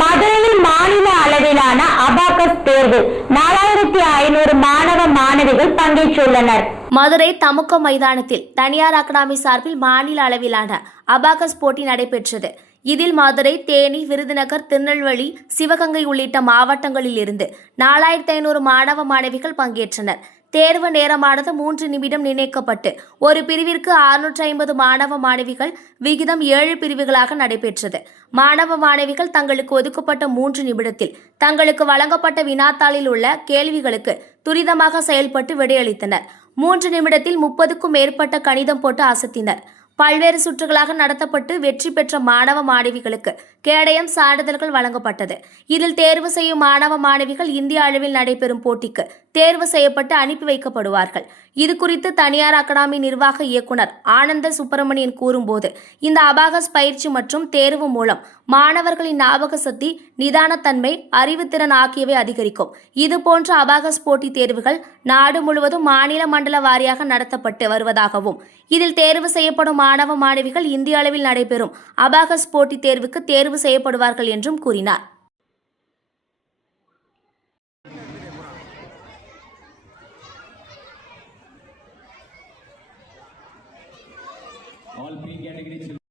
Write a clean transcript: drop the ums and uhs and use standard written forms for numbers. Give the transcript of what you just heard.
மதுரையில் மாநில அளவிலான அபாகஸ் தேர்வு 4500 மாணவ மாணவிகள் பங்கேற்றுள்ளனர். மதுரை தமுக்க மைதானத்தில் தனியார் அகாடமி சார்பில் மாநில அளவிலான அபாகஸ் போட்டி நடைபெற்றது. இதில் மதுரை, தேனி, விருதுநகர், திருநெல்வேலி, சிவகங்கை உள்ளிட்ட மாவட்டங்களில் இருந்து 4500 மாணவ மாணவிகள் பங்கேற்றனர். தேர்வு நேரமானது 3 நிமிடம் நிர்ணயிக்கப்பட்டு ஒரு பிரிவிற்கு 650 மாணவ மாணவிகள் விகிதம் 7 பிரிவுகளாக நடைபெற்றது. மாணவ மாணவிகள் தங்களுக்கு ஒதுக்கப்பட்ட 3 நிமிடத்தில் தங்களுக்கு வழங்கப்பட்ட வினாத்தாளில் உள்ள கேள்விகளுக்கு துரிதமாக செயல்பட்டு விடையளித்தனர். 3 நிமிடத்தில் 30க்கும் மேற்பட்ட கணிதம் போட்டு அசத்தினர். பல்வேறு சுற்றுகளாக நடத்தப்பட்டு வெற்றி பெற்ற மாணவ மாணவிகளுக்கு கேடயம், சான்றிதழ்கள் வழங்கப்பட்டது. இதில் தேர்வு செய்யும் மாணவ மாணவிகள் இந்திய அளவில் நடைபெறும் போட்டிக்கு தேர்வு செய்யப்பட்டு அனுப்பி வைக்கப்படுவார்கள். இதுகுறித்து தனியார் அகாடமி நிர்வாக இயக்குனர் ஆனந்த சுப்பிரமணியன் கூறும்போது, இந்த அபாகஸ் பயிற்சி மற்றும் தேர்வு மூலம் மாணவர்களின் ஞாபக சக்தி, நிதானத்தன்மை, அறிவுத்திறன் ஆகியவை அதிகரிக்கும். இதுபோன்ற அபாகஸ் போட்டி தேர்வுகள் நாடு முழுவதும் மாநில மண்டல வாரியாக நடத்தப்பட்டு வருவதாகவும், இதில் தேர்வு செய்யப்படும் மாணவ மாணவிகள் இந்திய அளவில் நடைபெறும் அபாகஸ் போட்டி தேர்வுக்கு தேர்வு செய்யப்படுவார்கள் என்றும் கூறினார். All P categories